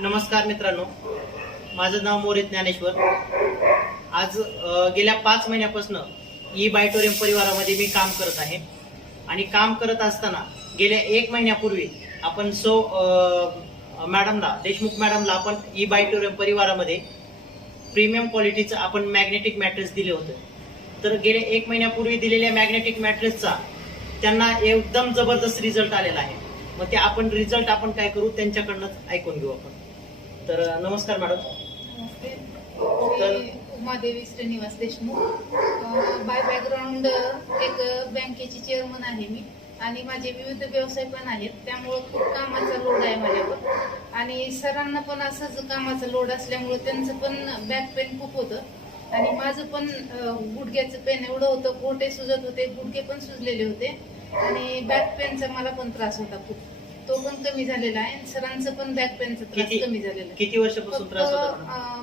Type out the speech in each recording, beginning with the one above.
नमस्कार मित्रांनो, माझं नाव मोरे ज्ञानेश्वर। आज गेल्या 5 महिन्यापासून ई बायटोरियम परिवारामध्ये मी काम करत आहे आणि काम करत असताना गेल्या 1 महिन्यापूर्वी आपण मॅडमला देशमुख मॅडमला आपण ई बायटोरियम परिवारामध्ये प्रीमियम क्वालिटीचं आपण मॅग्नेटिक मॅट्रेस दिले होते। तर गेल्या 1 महिन्यापूर्वी दिलेल्या मॅग्नेटिक मॅट्रेसचा त्यांना एकदम जबरदस्त रिझल्ट आलेला आहे। मग ते आपण रिझल्ट आपण काय करू त्यांच्याकडनंच ऐकून घेऊ आपण। तर नमस्कार मॅडम। नमस्ते, तर मी उमादेवी श्रीनिवास देशमुख। बाय बॅकग्राऊंड एक बँकेची चेअरमन आहे मी आणि माझे विविध व्यवसाय पण आहेत, त्यामुळे खूप कामाचा लोड आहे माझ्यावर आणि सरांना पण असंच कामाचा लोड असल्यामुळे त्यांचं पण बॅक पेन खूप होतं आणि माझं पण गुडघ्याचं पेन एवढं होतं, गोटे सुजत होते, गुडघे पण सुजलेले होते आणि बॅक पेनचा मला पण त्रास होता खूप, तो पण कमी झालेला आहे। सरांचं पण बॅक पेनचा त्रास कमी झालेला आहे। किती वर्षापासून त्रास होता?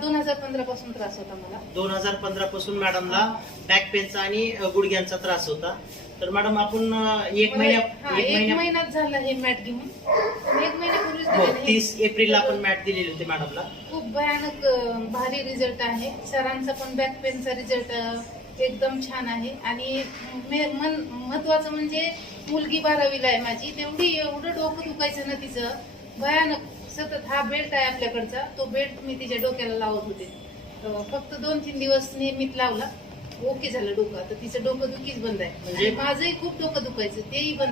2015 पासून त्रास होता मला। 2015 पासून मॅडमला बॅक पेनचा आणि गुडघ्यांचा त्रास होता। तर मॅडम आपण एक महिन्यात झाला हे मॅट घेऊन, 1 महिन्यापूर्वीच 30 एप्रिलला आपण मॅट दिलेली होती मॅडमला। खूप भयानक भारी रिझल्ट आहे। सरांचा पण बॅक पेनचा रिझल्ट एकदम छान आहे आणि महत्वाचं म्हणजे मुलगी 12वीला आहे माझी, तेवढी एवढं डोकं दुखायचं ना तिचं भयानक। सतत हा बेल्ट आहे आपल्याकडचा, तो बेल्ट मी तिच्या डोक्याला लावत होते, फक्त 2-3 दिवस नियमित लावला, ओके झालं डोकं। तर तिचं डोकं दुखीच बंद आहे, म्हणजे माझंही खूप डोकं दुखायचं तेही बंद